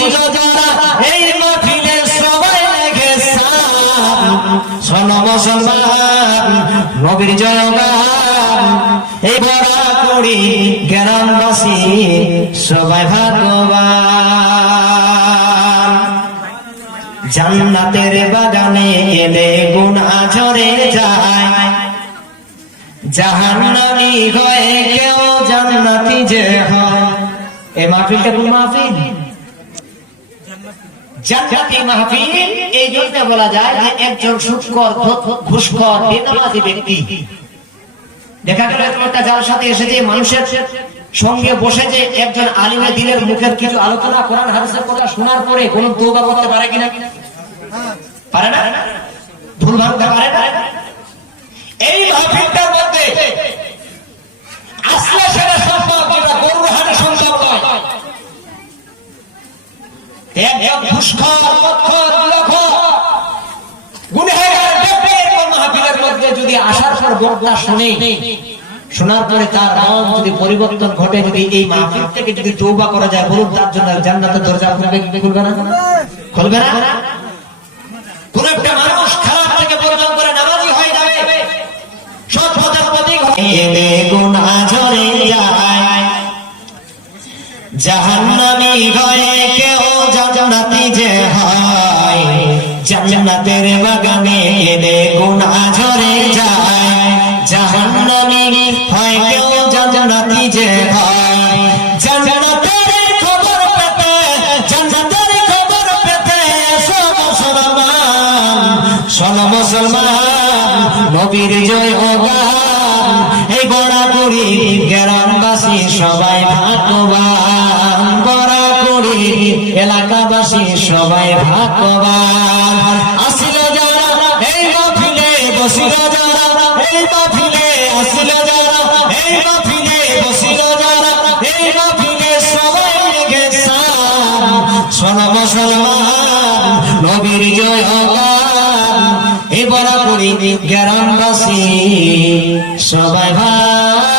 বসিল যারা এই মাহফিলে সবাই লেগেছান শোনো মুসলমান নবীর জয়গান এই বরাকুড়ি গ্রামবাসী সবাই ভাগ্যবান জান্নাতের বাগানে এলে গুনাহ ঝরে যায় জাহান্নামী হয়ে কেউ জান্নাতি যে হয় এই মাহফিলটা কোন মাহফিল জান্নাতি মাহফিল এই জন্য বলা যায় যে একজন সুদখোর ঘুষখোর বেনামাজি ব্যক্তি দেখা গেল একটা যার সাথে এসেছে মানুষের সঙ্গে বসে যে একজন আলিমের দিনের মুখের কিছু আলোচনা কোরআন হাদিসের কথা শোনার পরে কোন তওবা করতে পারে কিনা পারে না ভুল ভাঙতে পারে না এই মাহফিলটার মধ্যে আসলে সেটা সম্ভব যেটা গরুহাটে সম্ভব নয় একজন ঘুষখোর গুনাহগার ব্যক্তির মাহফিলের মধ্যে যদি আসার পর বক্তা শুনে শোনার পরে তার মন যদি পরিবর্তন ঘটে যদি এই মাহফিল থেকে যদি তওবা করা যায় বলুন তার জন্য জান্নাতের দরজা খুলবে কি খুলবে না খুলবে না কোন একটা মানুষ খারাপ থেকে পরিবর্তন করে নামাজি হয়ে যাবে সৎ পথের প্রতীক এলে গুনাহ ঝরে যায় জাহান্নামী হয়ে কেউ জান্নাতি যে হয় জান্নাতের বাগানে এলে গুনাহ ঝরে যায় জাহান্নামী হয় কেউ জান্নাতি যে হয় জান্নাতের খবর পেতে জান্নাতের খবর পেতে শোনো মুসলমান নবীর জয়গান এই বরাকুড়ি গ্রামবাসী সবাই ভাগ্যবান বরাকুড়ি এলাকাবাসী সবাই ভাগ্যবান আসিল যারা এই মাহফিলে বসিল যারা এই মাহফিলে আসিল যারা এই মাহফিলে বসিল যারা এই মাহফিলে সবাই লেগেছান শোনো মুসলমান নবীর জয়গান এই বরাকুড়ি গ্রামবাসী সবাই ভাই